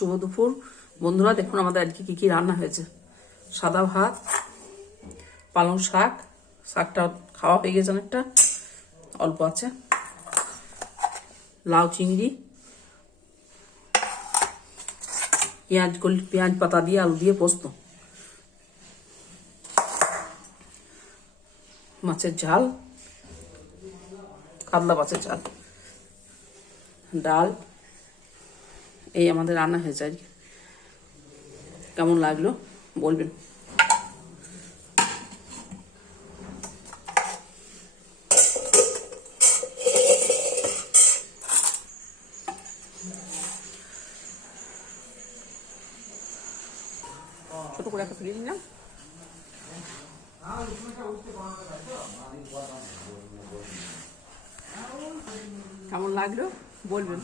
শুভ দুপুর বন্ধুরা। দেখুন আমাদের আজকে কি কি রান্না হয়েছে। সাদা ভাত, পালং শাক, শাকটা খাওয়া হয়ে গেছে অনেকটা, অল্প আছে, লাউ চিংড়ি, পেঁয়াজ পাতা দিয়ে আলু দিয়ে পোস্ত, মাছের ঝাল, কাতলা মাছের ঝাল, ডাল। এই আমাদের রান্না হয়েছে আজকে। কেমন লাগলো বলবেন। ছোট করে একটা তুলে নিলাম। কেমন লাগলো বলবেন।